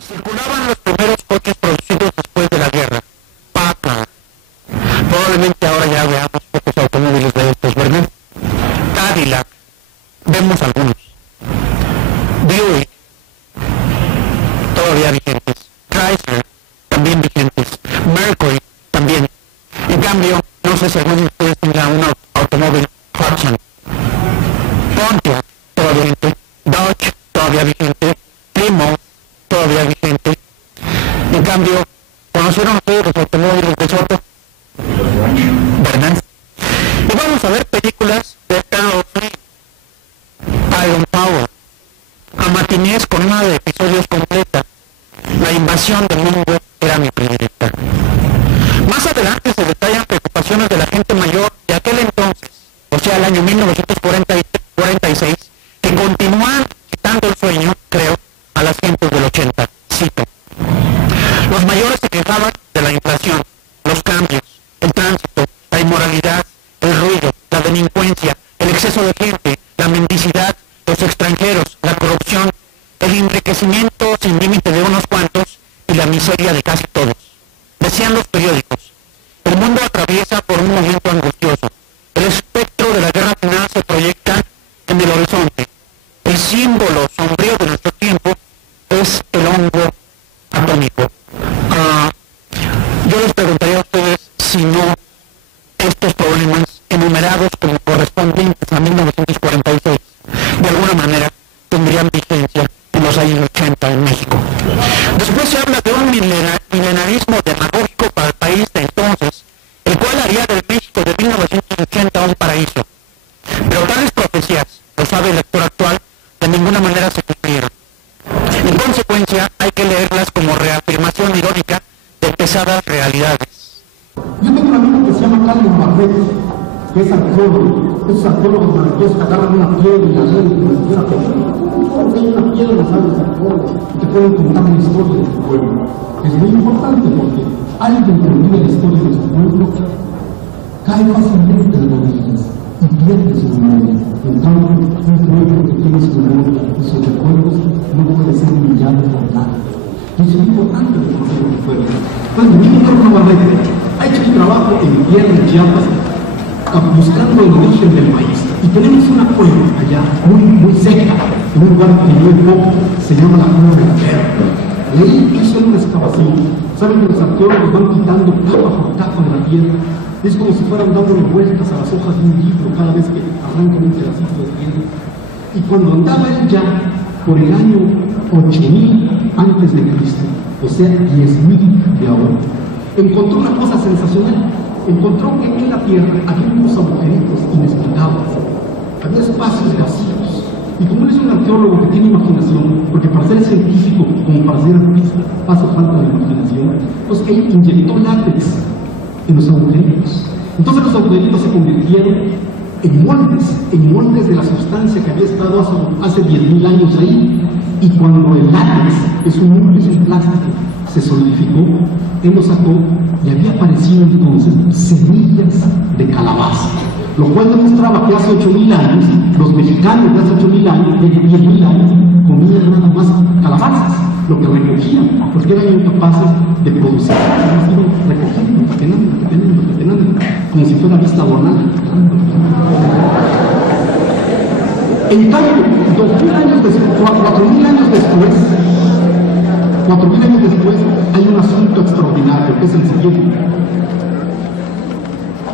Circulaban los primeros coches producidos después de la guerra. Packard. Probablemente ahora ya veamos pocos automóviles de estos, ¿verdad? Cadillac. Vemos algunos. Buick. Todavía vigentes. Chrysler. También vigentes. Mercury. También. En cambio, no sé si alguno de ustedes tenga un automóvil Hudson. Pontiac. Todavía vigente. Dodge. Todavía vigente. Plymouth. Todavía vigente. En cambio, ¿conocieron ustedes los automóviles de Soto? ¿Verdad? Y vamos a ver películas de Errol Flynn, Iron Power, a matinés con una de episodios completa. La invasión del mundo era mi predilecta. Más adelante se detallan preocupaciones de la gente mayor de aquel entonces, o sea, el año 1946, que continúan quitando el sueño, creo, a las gentes del 80. Cito. Los mayores se quejaban de la inflación, los cambios, el tránsito, la inmoralidad, el ruido, la delincuencia, el exceso de gente, la mendicidad, los extranjeros, la corrupción, el enriquecimiento sin límite de unos cuantos y la miseria de casi todos. Decían los periódicos, el mundo atraviesa por un momento angustioso. El espectro de la guerra final se proyecta en el horizonte. El símbolo sombrío de nuestro tiempo es el hongo atómico. Yo les preguntaría a ustedes si no estos problemas enumerados como correspondientes a 1946 de alguna manera tendrían vigencia en los años 80 en México. Después se habla de un milenarismo demagógico para el país de entonces, el cual haría del México de 1980 un paraíso. Pero tales profecías, lo sabe el lector actual, de ninguna manera se cumplieron. En consecuencia, hay que leerlas como reafirmación irónica de pesadas realidades. Yo tengo un amigo que se llama Carlos Barret, que es arqueólogo. Esos arqueólogos maravillosos que agarran una piedra y la leen como si fuera porque hay una piedra, no sabes, arqueólogos, y te pueden contar la historia de tu pueblo. Es muy importante porque alguien que olvida la historia de su pueblo cae fácilmente de rodillas y pierde su memoria. En cambio, un pueblo que tiene su memoria y sus recuerdos no puede ser humillado por nada. Y eso es importante de conocer tu pueblo. Bueno, mi Carlos Barret ha hecho un trabajo en tierra de Chiapas buscando el origen del maíz. Y tenemos una cueva allá, muy seca, en un lugar que muy poco, se llama la Cueva del Perro. Y ahí hizo una excavación. Saben que los arqueólogos van quitando capa por capa de la tierra. Es como si fueran dándole vueltas a las hojas de un libro cada vez que arrancan un pedacito de tierra. Y cuando andaba él ya por el año 8000 antes de Cristo, o sea, 10.000 de ahora, encontró una cosa sensacional. Encontró que en la tierra había unos agujeritos inexplicables, había espacios vacíos. Y como él es un arqueólogo que tiene imaginación, porque para ser científico como para ser artista hace falta de imaginación, pues él inyectó látex en los agujeritos. Entonces los agujeritos se convirtieron en moldes de la sustancia que había estado hace 10.000 años ahí. Y cuando el látex, es un molde de plástico, se solidificó, él lo sacó y había aparecido entonces semillas de calabaza, lo cual demostraba que hace 8.000 años, los mexicanos de hace 8.000 años, de 10.000 años, comían nada más calabazas, lo que recogían, porque eran incapaces de producir, iban recogiendo, catenando, como si fuera vista borrada. En cambio, 4.000 años después, hay un asunto extraordinario, que es el siguiente.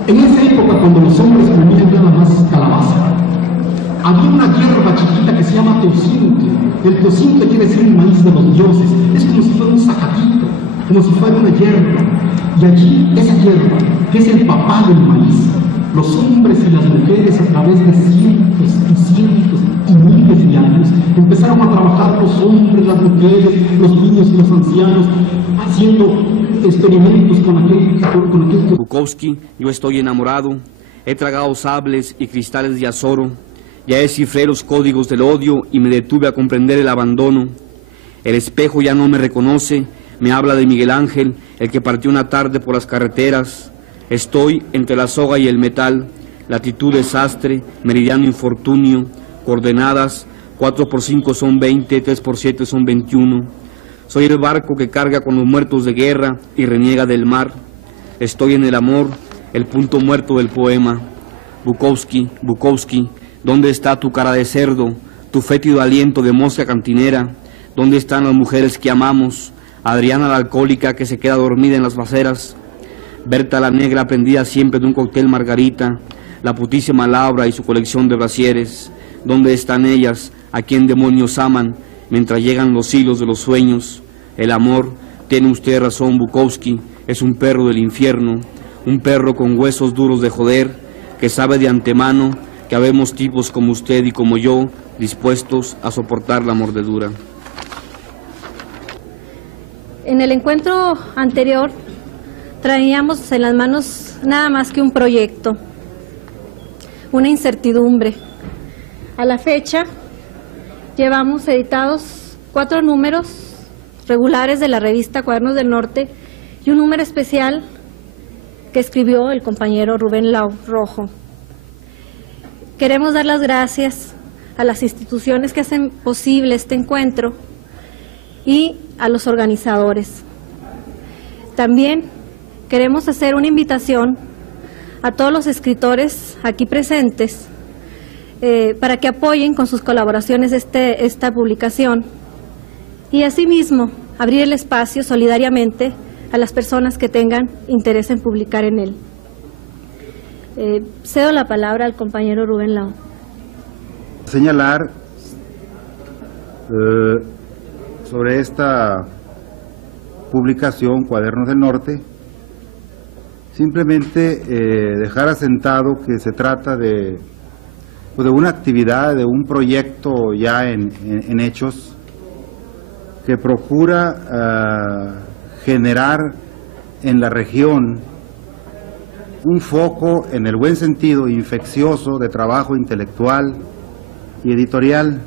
En esa época, cuando los hombres comían nada más calabaza, había una hierba chiquita que se llama teocintle. El teocintle quiere decir el maíz de los dioses. Es como si fuera un zacatito, como si fuera una hierba. Y allí, esa hierba, que es el papá del maíz, los hombres y las mujeres a través de cientos y cientos y miles de años empezaron a trabajar los hombres, las mujeres, los niños y los ancianos, haciendo experimentos con aquel Bukowski, yo estoy enamorado, he tragado sables y cristales de azoro, ya descifré los códigos del odio y me detuve a comprender el abandono. El espejo ya no me reconoce, me habla de Miguel Ángel, el que partió una tarde por las carreteras. Estoy entre la soga y el metal, latitud desastre, meridiano infortunio, coordenadas, 4 por 5 son 20, 3 por 7 son 21. Soy el barco que carga con los muertos de guerra y reniega del mar. Estoy en el amor, el punto muerto del poema. Bukowski, Bukowski, ¿dónde está tu cara de cerdo, tu fétido aliento de mosca cantinera? ¿Dónde están las mujeres que amamos? Adriana la alcohólica que se queda dormida en las baceras, Berta la negra prendida siempre de un cóctel margarita, la putísima Laura y su colección de brasieres. ¿Dónde están ellas, a quien demonios aman, mientras llegan los hilos de los sueños? El amor, tiene usted razón Bukowski, es un perro del infierno, un perro con huesos duros de joder, que sabe de antemano que habemos tipos como usted y como yo, dispuestos a soportar la mordedura. En el encuentro anterior traíamos en las manos nada más que un proyecto, una incertidumbre. A la fecha llevamos editados 4 números regulares de la revista Cuadernos del Norte y un número especial que escribió el compañero Rubén Lau Rojo. Queremos dar las gracias a las instituciones que hacen posible este encuentro y a los organizadores. También queremos hacer una invitación a todos los escritores aquí presentes para que apoyen con sus colaboraciones esta publicación y asimismo abrir el espacio solidariamente a las personas que tengan interés en publicar en él. Cedo la palabra al compañero Rubén Lau. Señalar sobre esta publicación, Cuadernos del Norte, simplemente dejar asentado que se trata de una actividad, de un proyecto ya en hechos, que procura generar en la región un foco, en el buen sentido, infeccioso de trabajo intelectual y editorial.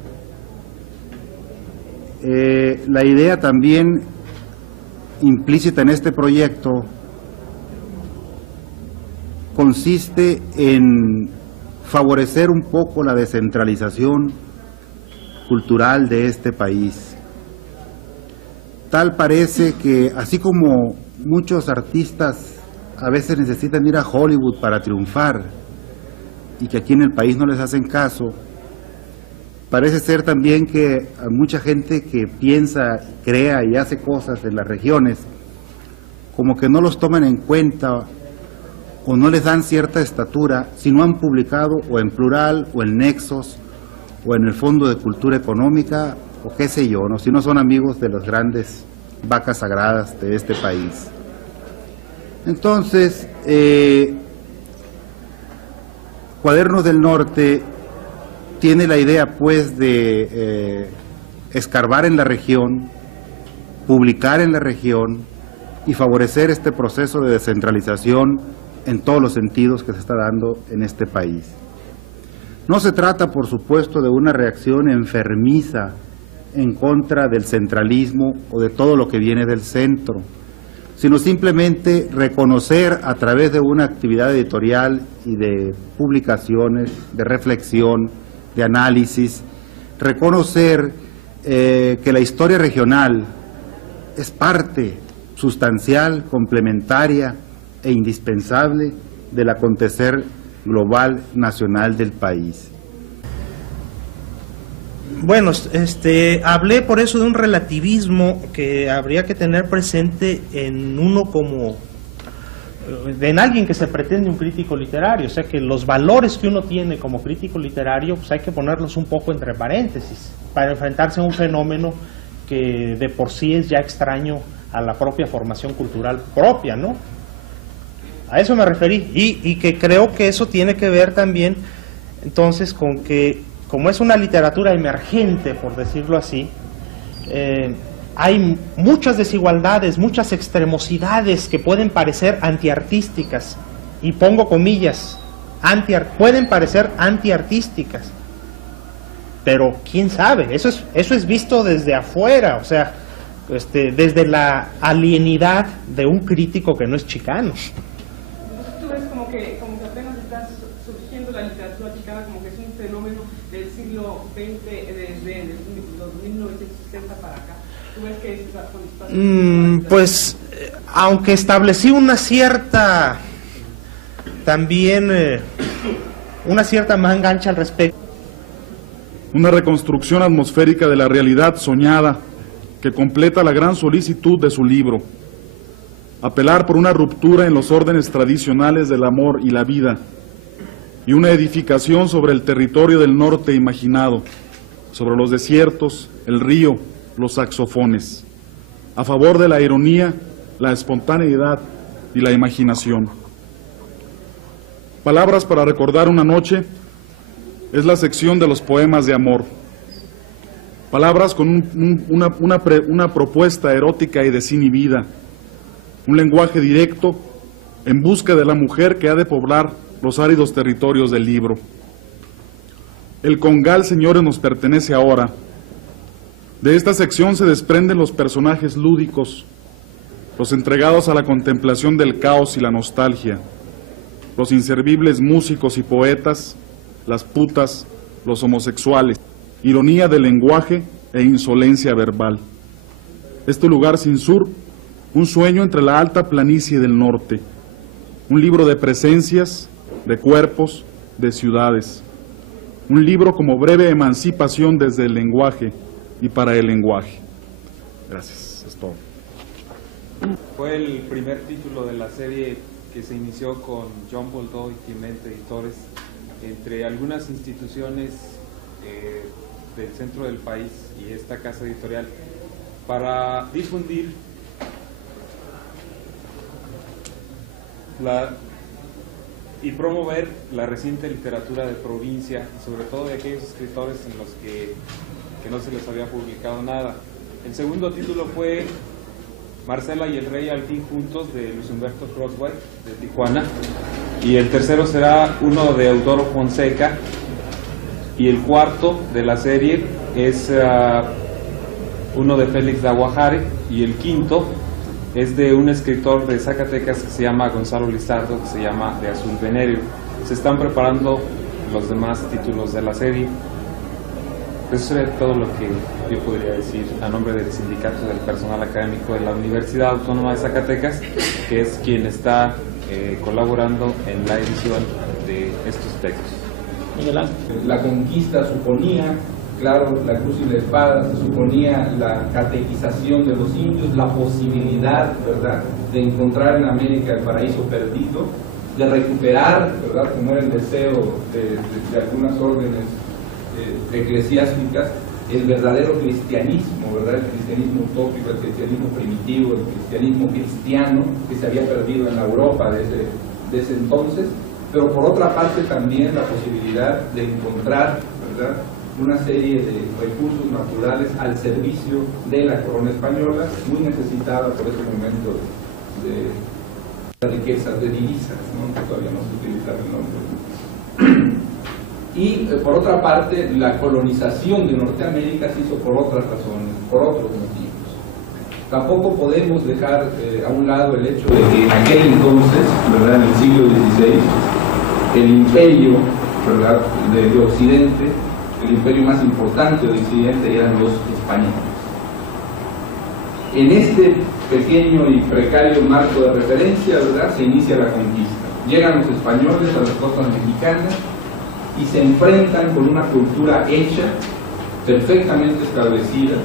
La idea también implícita en este proyecto consiste en favorecer un poco la descentralización cultural de este país. Tal parece que, así como muchos artistas a veces necesitan ir a Hollywood para triunfar y que aquí en el país no les hacen caso, parece ser también que a mucha gente que piensa, crea y hace cosas en las regiones, como que no los toman en cuenta o no les dan cierta estatura si no han publicado o en Plural o en Nexos o en el Fondo de Cultura Económica o qué sé yo, ¿no? Si no son amigos de las grandes vacas sagradas de este país. Entonces, Cuadernos del Norte tiene la idea pues de escarbar en la región, publicar en la región y favorecer este proceso de descentralización en todos los sentidos que se está dando en este país. No se trata, por supuesto, de una reacción enfermiza en contra del centralismo o de todo lo que viene del centro, sino simplemente reconocer a través de una actividad editorial y de publicaciones, de reflexión, de análisis, reconocer que la historia regional es parte sustancial, complementaria e indispensable del acontecer global nacional del país. Bueno, hablé por eso de un relativismo que habría que tener presente en uno como, en alguien que se pretende un crítico literario, o sea que los valores que uno tiene como crítico literario, pues hay que ponerlos un poco entre paréntesis, para enfrentarse a un fenómeno que de por sí es ya extraño a la propia formación cultural propia, ¿no? A eso me referí, y que creo que eso tiene que ver también, entonces, con que, como es una literatura emergente, por decirlo así, hay muchas desigualdades, muchas extremosidades que pueden parecer antiartísticas, y pongo comillas, pueden parecer antiartísticas, pero quién sabe, eso es visto desde afuera, o sea, desde la alienidad de un crítico que no es chicano. Tú ves como que apenas está surgiendo la literatura chicana, como que es un fenómeno del siglo desde los 1960 para acá? ¿Tú ves que es Pues, aunque establecí una cierta, también, una cierta mangancha al respecto. Una reconstrucción atmosférica de la realidad soñada que completa la gran solicitud de su libro. Apelar por una ruptura en los órdenes tradicionales del amor y la vida y una edificación sobre el territorio del norte imaginado, sobre los desiertos, el río, los saxofones, a favor de la ironía, la espontaneidad y la imaginación. Palabras para recordar una noche es la sección de los poemas de amor. Palabras con una propuesta erótica y desinhibida, un lenguaje directo en busca de la mujer que ha de poblar los áridos territorios del libro. El congal, señores, nos pertenece ahora. De esta sección se desprenden los personajes lúdicos, los entregados a la contemplación del caos y la nostalgia, los inservibles músicos y poetas, las putas, los homosexuales, ironía del lenguaje e insolencia verbal. Este lugar sin sur, un sueño entre la alta planicie del norte, un libro de presencias, de cuerpos, de ciudades, un libro como breve emancipación desde el lenguaje y para el lenguaje. Gracias, es todo. Fue el primer título de la serie que se inició con John Boldo y Clemente Editores, entre algunas instituciones del centro del país y esta casa editorial, para difundir y promover la reciente literatura de provincia y sobre todo de aquellos escritores en los que no se les había publicado nada. El segundo título fue Marcela y el Rey al fin juntos, de Luis Humberto Crossway, de Tijuana, y el tercero será uno de Eudoro Fonseca, y el cuarto de la serie es uno de Félix de Aguajare, y el quinto es de un escritor de Zacatecas que se llama Gonzalo Lizardo, que se llama De Azul Venerio. Se están preparando los demás títulos de la serie. Eso sería todo lo que yo podría decir a nombre del Sindicato del Personal Académico de la Universidad Autónoma de Zacatecas, que es quien está colaborando en la edición de estos textos. La conquista suponía, claro, la cruz y la espada, se suponía la catequización de los indios, la posibilidad, ¿verdad?, de encontrar en América el paraíso perdido, de recuperar, ¿verdad?, como era el deseo de algunas órdenes eclesiásticas, el verdadero cristianismo, ¿verdad?, el cristianismo utópico, el cristianismo primitivo, el cristianismo cristiano que se había perdido en la Europa de ese entonces, pero por otra parte también la posibilidad de encontrar, ¿verdad?, una serie de recursos naturales al servicio de la corona española, muy necesitada por ese momento de riquezas, de divisas, ¿no?, que todavía no se utiliza el nombre. Y por otra parte, la colonización de Norteamérica se hizo por otras razones, por otros motivos. Tampoco podemos dejar a un lado el hecho de que en aquel entonces, ¿verdad?, en el siglo XVI, el imperio, ¿verdad?, de Occidente, el imperio más importante de Occidente eran los españoles. En este pequeño y precario marco de referencia, ¿verdad?, se inicia la conquista. Llegan los españoles a las costas mexicanas y se enfrentan con una cultura hecha, perfectamente establecida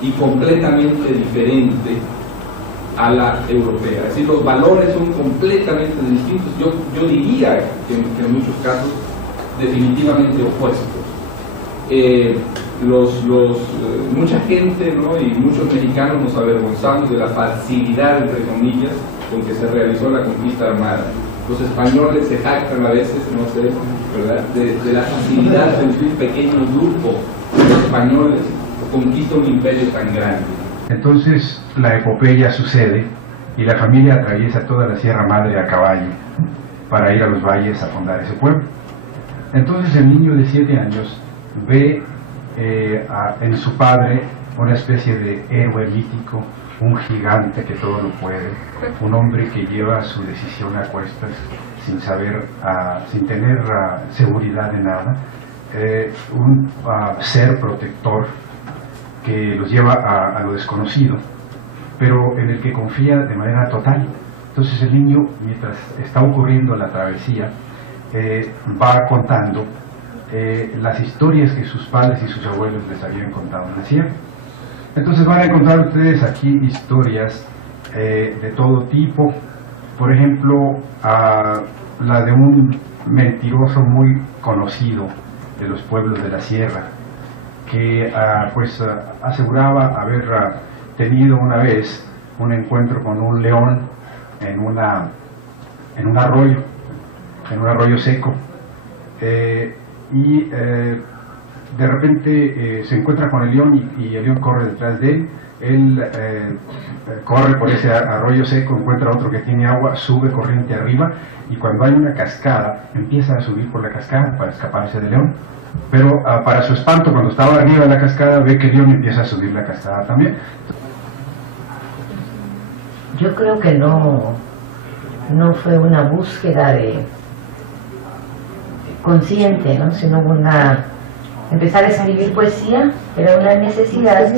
y completamente diferente a la europea. Es decir, los valores son completamente distintos, yo diría que en muchos casos definitivamente opuestos. Mucha gente, ¿no?, y muchos mexicanos nos avergonzamos de la facilidad, entre comillas, con que se realizó la conquista armada. Los españoles se jactan a veces, no sé, ¿verdad?, de la facilidad con que un pequeño grupo de españoles conquista un imperio tan grande. Entonces la epopeya sucede y la familia atraviesa toda la Sierra Madre a caballo para ir a los valles a fundar ese pueblo. Entonces el niño de 7 años ve en su padre una especie de héroe mítico, un gigante que todo lo puede, un hombre que lleva su decisión a cuestas sin saber, sin tener seguridad de nada, un ser protector que los lleva a lo desconocido, pero en el que confía de manera total. Entonces el niño, mientras está ocurriendo la travesía, va contando las historias que sus padres y sus abuelos les habían contado en la sierra. Entonces van a encontrar ustedes aquí historias de todo tipo. Por ejemplo, la de un mentiroso muy conocido de los pueblos de la sierra, que aseguraba haber tenido una vez un encuentro con un león en un arroyo seco, y de repente se encuentra con el león y el león corre detrás de él. Él corre por ese arroyo seco, encuentra otro que tiene agua, sube corriente arriba, y cuando hay una cascada empieza a subir por la cascada para escaparse del león. Pero para su espanto, cuando estaba arriba de la cascada, ve que el león empieza a subir la cascada también. Yo creo que no fue una búsqueda consciente, ¿no? Sino empezar a escribir poesía era una necesidad,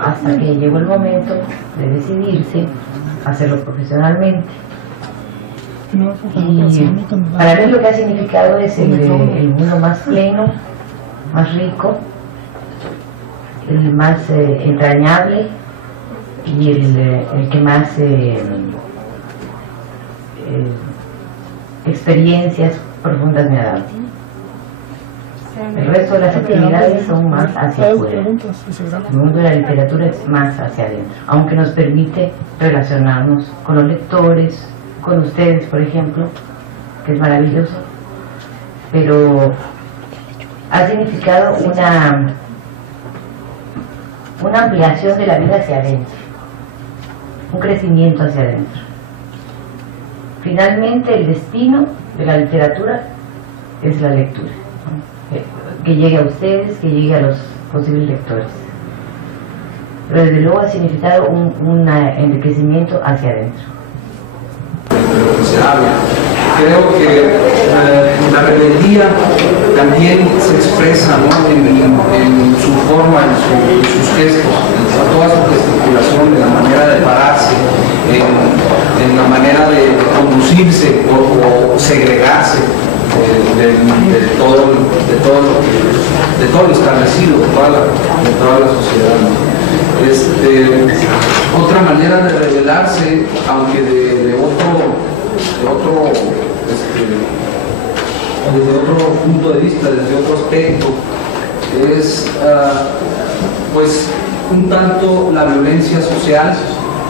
hasta que llegó el momento de decidirse a hacerlo profesionalmente. Y para mí lo que ha significado es el mundo más pleno, más rico, el más entrañable y el que más experiencias profundas me ha dado. El resto de las actividades son más hacia afuera. El mundo de la literatura es más hacia adentro, aunque nos permite relacionarnos con los lectores, con ustedes, por ejemplo, que es maravilloso, pero ha significado una ampliación de la vida hacia adentro, un crecimiento hacia adentro. Finalmente, el destino de la literatura es la lectura, que llegue a ustedes, que llegue a los posibles lectores. Pero desde luego ha significado un enriquecimiento hacia adentro. Se habla. Creo que la rebeldía también se expresa, ¿no? en su forma, en sus gestos, en toda su gesticulación, en la manera de pararse, en la manera de conducirse o segregarse de todo lo establecido, de toda la sociedad, ¿no? Otra manera de rebelarse, aunque desde otro punto de vista, desde otro aspecto, es pues un tanto la violencia social,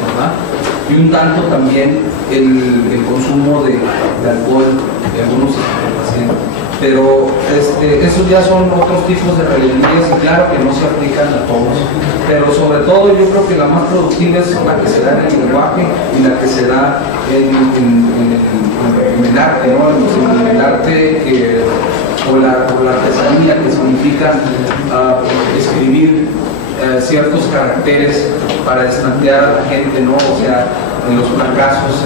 ¿verdad? Y un tanto también el consumo de alcohol de algunos pacientes. Pero esos ya son otros tipos de rebeldías, y claro que no se aplican a todos, pero sobre todo yo creo que la más productiva es la que se da en el lenguaje y la que se da en el arte, ¿no? En el arte o la artesanía, que significa escribir ciertos caracteres para destantear a la gente, ¿no? O sea, en los fracasos,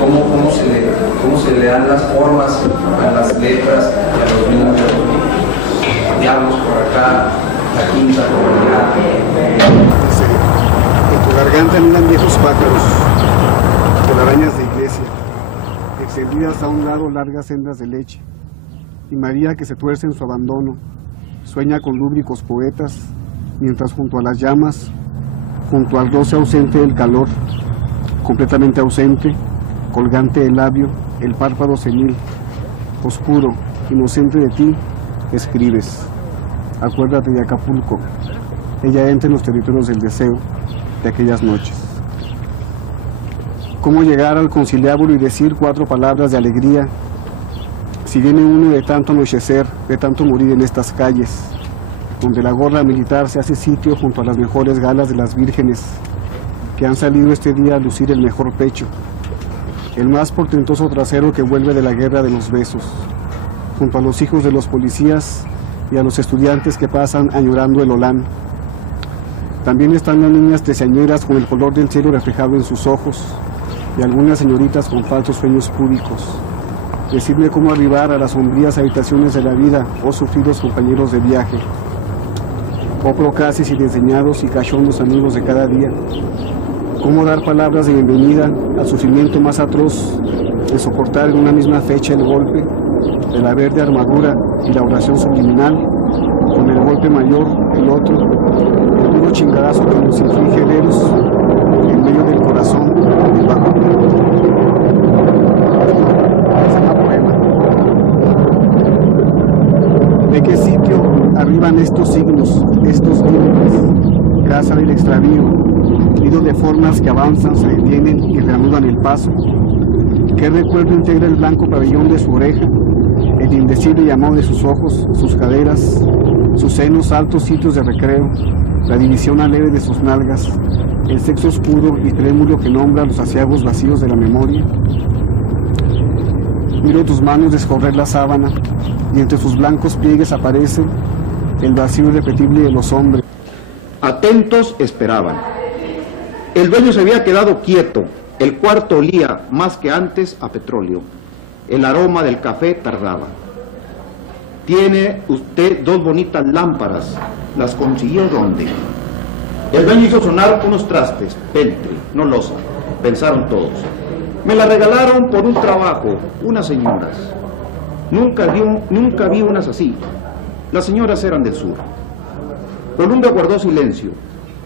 cómo se le dan las formas a las letras y a los mismos diablos por acá, la quinta por allá. En tu garganta anidan viejos pájaros, telarañas de iglesia, extendidas a un lado largas sendas de leche, y María que se tuerce en su abandono, sueña con lúbricos poetas, mientras junto a las llamas, junto al roce ausente del calor, completamente ausente, colgante el labio, el párpado senil, oscuro, inocente de ti, escribes. Acuérdate de Acapulco, ella entra en los territorios del deseo de aquellas noches. ¿Cómo llegar al conciliábulo y decir 4 palabras de alegría si viene uno de tanto anochecer, de tanto morir en estas calles, donde la gorra militar se hace sitio junto a las mejores galas de las vírgenes que han salido este día a lucir el mejor pecho, el más portentoso trasero que vuelve de la guerra de los besos, junto a los hijos de los policías y a los estudiantes que pasan añorando el Olán? También están las niñas treceañeras con el color del cielo reflejado en sus ojos y algunas señoritas con falsos sueños públicos. decirme cómo arribar a las sombrías habitaciones de la vida, oh sufridos compañeros de viaje, oh procaces y desdeñados y cachondos amigos de cada día, cómo dar palabras de bienvenida al sufrimiento más atroz de soportar en una misma fecha el golpe de la verde armadura y la oración subliminal, con el golpe mayor, el otro, el duro chingadazo que nos inflige el Eros en medio del corazón del bajo. ¿De qué sitio arriban estos signos, estos límites? Casa del extravío, nido de formas que avanzan, se detienen y reanudan el paso. ¿Qué recuerdo integra el blanco pabellón de su oreja, el indecible llamado de sus ojos, sus caderas, sus senos altos sitios de recreo, la división aleve de sus nalgas, el sexo oscuro y trémulo que nombra los aciagos vacíos de la memoria? Miro tus manos descorrer la sábana y entre sus blancos pliegues aparece el vacío irrepetible de los hombres. Atentos esperaban. El dueño se había quedado quieto. El cuarto olía más que antes a petróleo. El aroma del café tardaba. Tiene usted 2 bonitas lámparas. ¿Las consiguió dónde? El dueño hizo sonar unos trastes. Peltre, no loza. Pensaron todos. Me la regalaron por un trabajo, unas señoras. Nunca vi unas así. Las señoras eran del sur. Colunga guardó silencio.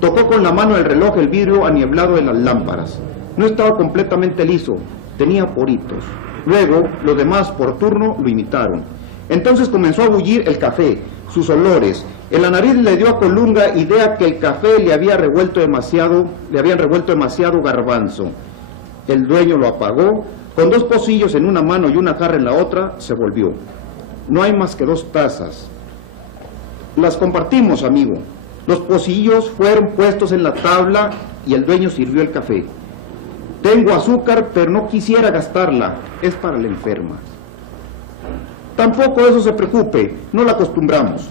Tocó con la mano el reloj el vidrio aniblado de las lámparas. No estaba completamente liso, tenía poritos. Luego, los demás por turno lo imitaron. Entonces comenzó a bullir el café, sus olores. En la nariz le dio a Colunga idea que el café le habían revuelto demasiado garbanzo. El dueño lo apagó, con 2 pocillos en una mano y una jarra en la otra, se volvió. No hay más que 2 tazas. Las compartimos, amigo. Los pocillos fueron puestos en la tabla y el dueño sirvió el café. Tengo azúcar, pero no quisiera gastarla, es para la enferma. Tampoco eso se preocupe, no la acostumbramos.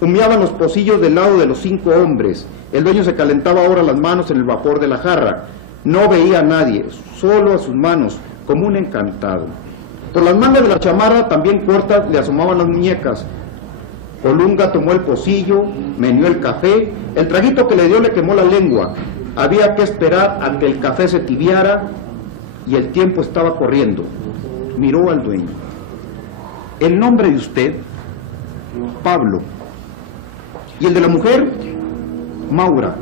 Humeaban los pocillos del lado de los 5 hombres. El dueño se calentaba ahora las manos en el vapor de la jarra. No veía a nadie, solo a sus manos, como un encantado. Por las mangas de la chamarra, también cortas, le asomaban las muñecas. Colunga tomó el pocillo, meneó el café, el traguito que le dio le quemó la lengua. Había que esperar a que el café se tibiara y el tiempo estaba corriendo. Miró al dueño. ¿El nombre de usted? Pablo. ¿Y el de la mujer? Maura.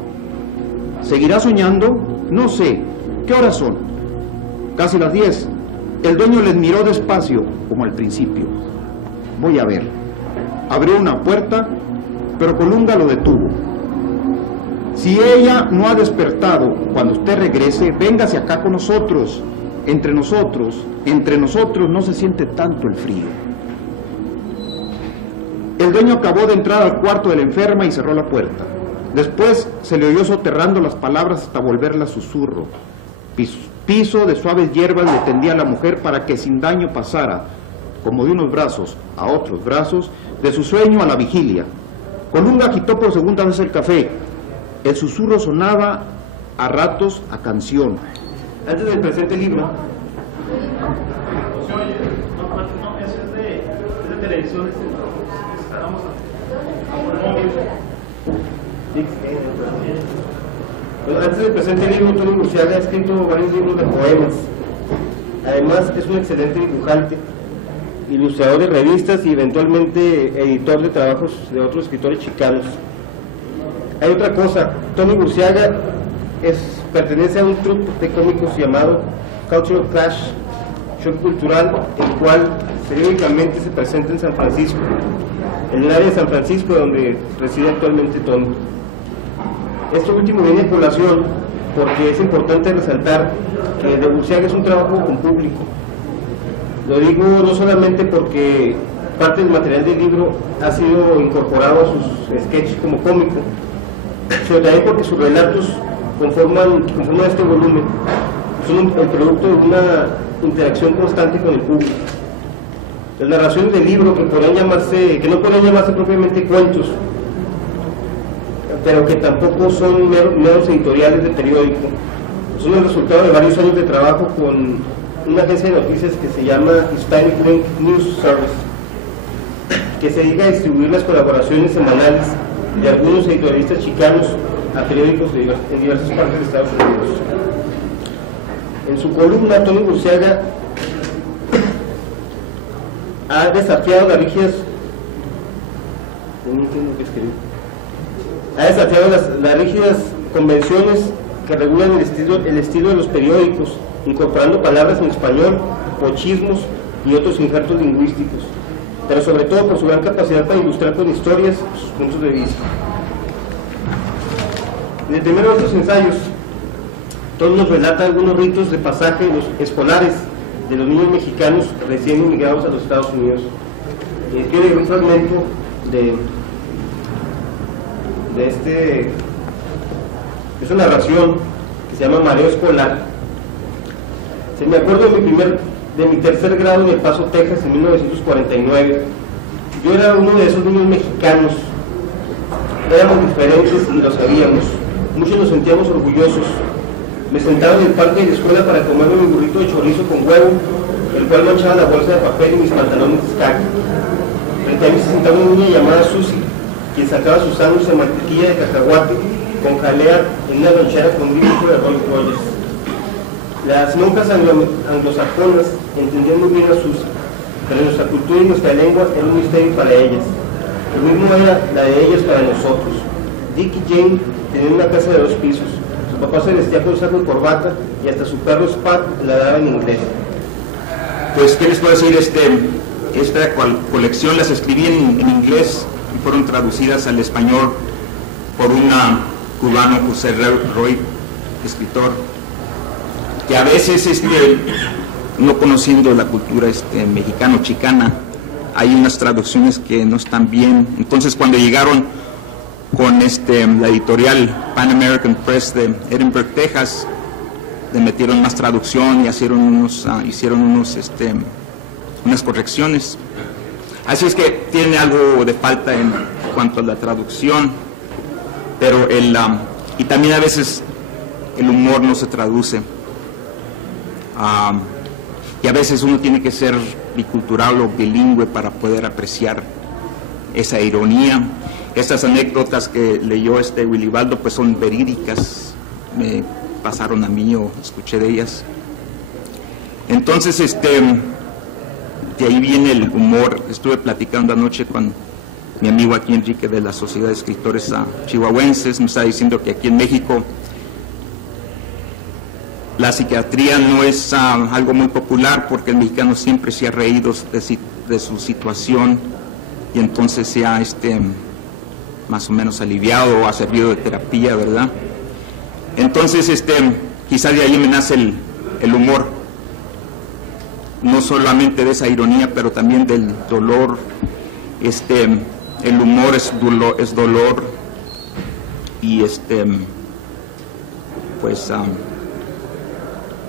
¿Seguirá soñando? No sé. ¿Qué horas son? Casi las 10. El dueño les miró despacio, como al principio. Voy a ver. Abrió una puerta, pero Colunga lo detuvo. Si ella no ha despertado, cuando usted regrese, véngase acá con nosotros. Entre nosotros no se siente tanto el frío. El dueño acabó de entrar al cuarto de la enferma y cerró la puerta. Después se le oyó soterrando las palabras hasta volverlas susurro. Piso de suaves hierbas le tendía a la mujer para que sin daño pasara, como de unos brazos a otros brazos, de su sueño a la vigilia. Colunga agitó por segunda vez el café. El susurro sonaba a ratos a canción. Antes del presente libro. Se oye, no, eso es de televisión. Antes del presente libro, Tony Gurciaga ha escrito varios libros de poemas. Además, es un excelente dibujante, ilustrador de revistas y eventualmente editor de trabajos de otros escritores chicanos. Hay otra cosa, Tony Gurciaga pertenece a un troupe de cómicos llamado Cultural Clash, show cultural, el cual periódicamente se presenta en San Francisco, en el área de San Francisco donde reside actualmente Tony. Esto último viene a colación porque es importante resaltar que de Gurciaga es un trabajo con público. Lo digo no solamente porque parte del material del libro ha sido incorporado a sus sketches como cómico, sino también porque sus relatos conforman este volumen, son el producto de una interacción constante con el público. Las narraciones del libro que no podrían llamarse propiamente cuentos, pero que tampoco son meros editoriales de periódico, son el resultado de varios años de trabajo con una agencia de noticias que se llama Hispanic Link News Service, que se dedica a distribuir las colaboraciones semanales de algunos editorialistas chicanos a periódicos en diversas partes de Estados Unidos. En su columna, Tony Burciaga ha desafiado las rígidas las rígidas convenciones que regulan el estilo de los periódicos, incorporando palabras en español, pochismos y otros injertos lingüísticos, pero sobre todo por su gran capacidad para ilustrar con historias sus puntos de vista. En el primero de estos ensayos, Tony nos relata algunos ritos de pasaje escolares de los niños mexicanos recién inmigrados a los Estados Unidos. Quiero leer un fragmento es una narración que se llama Mareo Escolar. Me acuerdo de mi tercer grado en El Paso, Texas, en 1949. Yo era uno de esos niños mexicanos. Éramos diferentes y lo sabíamos. Muchos nos sentíamos orgullosos. Me sentaba en el parque de la escuela para comerme mi burrito de chorizo con huevo, el cual manchaba la bolsa de papel y mis pantalones de escaque. Frente a mí se sentaba una niña llamada Susie, quien sacaba sus sándwiches de mantequilla de cacahuate con jalea en una lonchera con un dibujo de Rolls Royce. Las monjas anglosajonas entendían muy bien a Susie, pero nuestra cultura y nuestra lengua era un misterio para ellas. Lo mismo era la de ellas para nosotros. Dick y Jane tenían una casa de 2 pisos. Su papá se vestía con saco y corbata y hasta su perro Spat la daba en inglés. Pues, ¿qué les puedo decir? Esta colección las escribí en inglés y fueron traducidas al español por un cubano, José Roy, escritor, que a veces no conociendo la cultura mexicano-chicana, hay unas traducciones que no están bien. Entonces, cuando llegaron con la editorial Pan American Press de Edinburgh, Texas, le metieron más traducción y hicieron unas correcciones. Así es que tiene algo de falta en cuanto a la traducción, pero y también a veces el humor no se traduce. Y a veces uno tiene que ser bicultural o bilingüe para poder apreciar esa ironía. Estas anécdotas que leyó Willy Baldo pues son verídicas, me pasaron a mí o escuché de ellas. Entonces, de ahí viene el humor. Estuve platicando anoche con mi amigo aquí Enrique de la Sociedad de Escritores Chihuahuenses. Me está diciendo que aquí en México la psiquiatría no es algo muy popular porque el mexicano siempre se ha reído de su situación y entonces se ha más o menos aliviado o ha servido de terapia, ¿verdad? Entonces quizás de ahí me nace el humor, no solamente de esa ironía, pero también del dolor. El humor es dolor y pues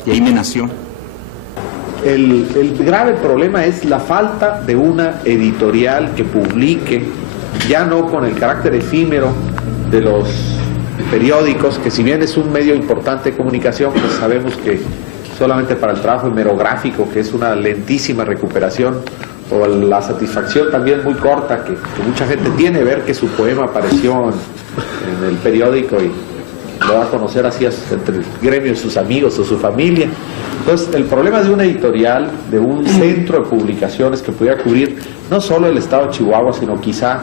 y ahí me nació. El grave problema es la falta de una editorial que publique, ya no con el carácter efímero de los periódicos, que si bien es un medio importante de comunicación, pues sabemos que solamente para el trabajo hemerográfico, que es una lentísima recuperación, o la satisfacción también muy corta que mucha gente tiene ver que su poema apareció en el periódico y lo va a conocer así entre el gremio de sus amigos o su familia. Entonces, el problema de una editorial, de un centro de publicaciones que pudiera cubrir no solo el estado de Chihuahua, sino quizá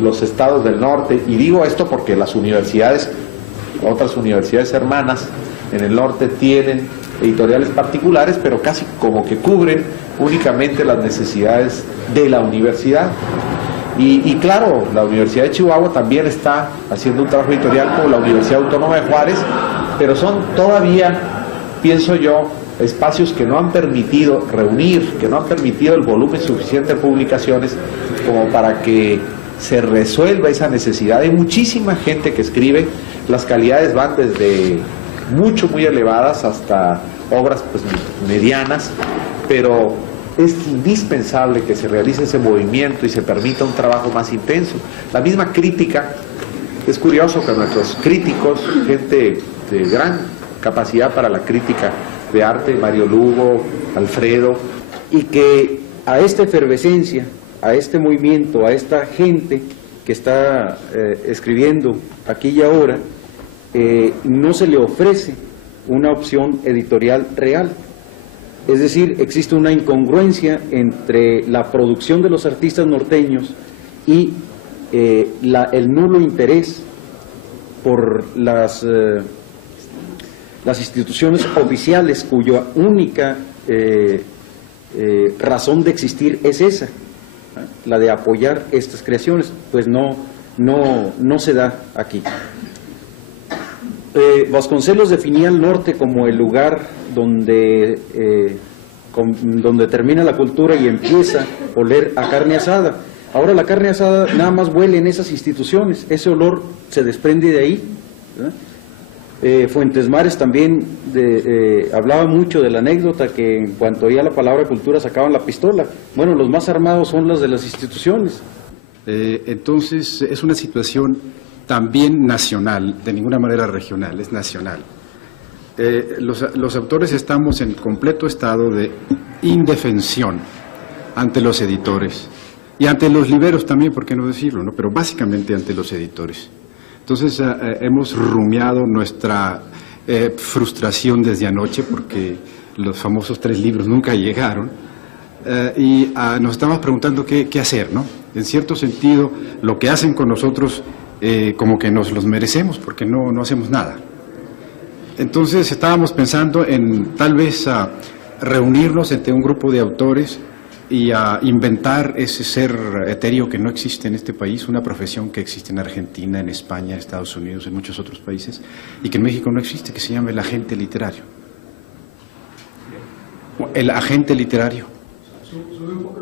los estados del norte, y digo esto porque las universidades, otras universidades hermanas en el norte tienen editoriales particulares, pero casi como que cubren únicamente las necesidades de la universidad. Y claro, la Universidad de Chihuahua también está haciendo un trabajo editorial como la Universidad Autónoma de Juárez, pero son todavía, pienso yo, espacios que no han permitido reunir, que no han permitido el volumen suficiente de publicaciones como para que se resuelva esa necesidad. Hay muchísima gente que escribe, las calidades van desde muy elevadas hasta obras pues medianas, pero es indispensable que se realice ese movimiento y se permita un trabajo más intenso. La misma crítica, es curioso que nuestros críticos, gente de gran capacidad para la crítica de arte, Mario Lugo, Alfredo, y que a esta efervescencia, a este movimiento, a esta gente que está escribiendo aquí y ahora, no se le ofrece una opción editorial real. Es decir, existe una incongruencia entre la producción de los artistas norteños y el nulo interés por las instituciones oficiales cuya única razón de existir es esa, la de apoyar estas creaciones. Pues no se da aquí. Vasconcelos definía el norte como el lugar donde termina la cultura y empieza a oler a carne asada. Ahora la carne asada nada más huele en esas instituciones, ese olor se desprende de ahí, ¿verdad? Fuentes Mares también hablaba mucho de la anécdota que en cuanto oía la palabra cultura sacaban la pistola. Bueno, los más armados son los de las instituciones. Entonces es una situación también nacional, de ninguna manera regional, es nacional. Los autores estamos en completo estado de indefensión ante los editores y ante los liberos también, por qué no decirlo, ¿no? Pero básicamente ante los editores. Entonces hemos rumiado nuestra frustración desde anoche porque los famosos 3 libros nunca llegaron y nos estamos preguntando qué hacer, ¿no? En cierto sentido, lo que hacen con nosotros como que nos los merecemos porque no hacemos nada. Entonces estábamos pensando en tal vez reunirnos entre un grupo de autores y a inventar ese ser etéreo que no existe en este país, una profesión que existe en Argentina, en España, en Estados Unidos, en muchos otros países, y que en México no existe, que se llama el agente literario. El agente literario. Sube un poco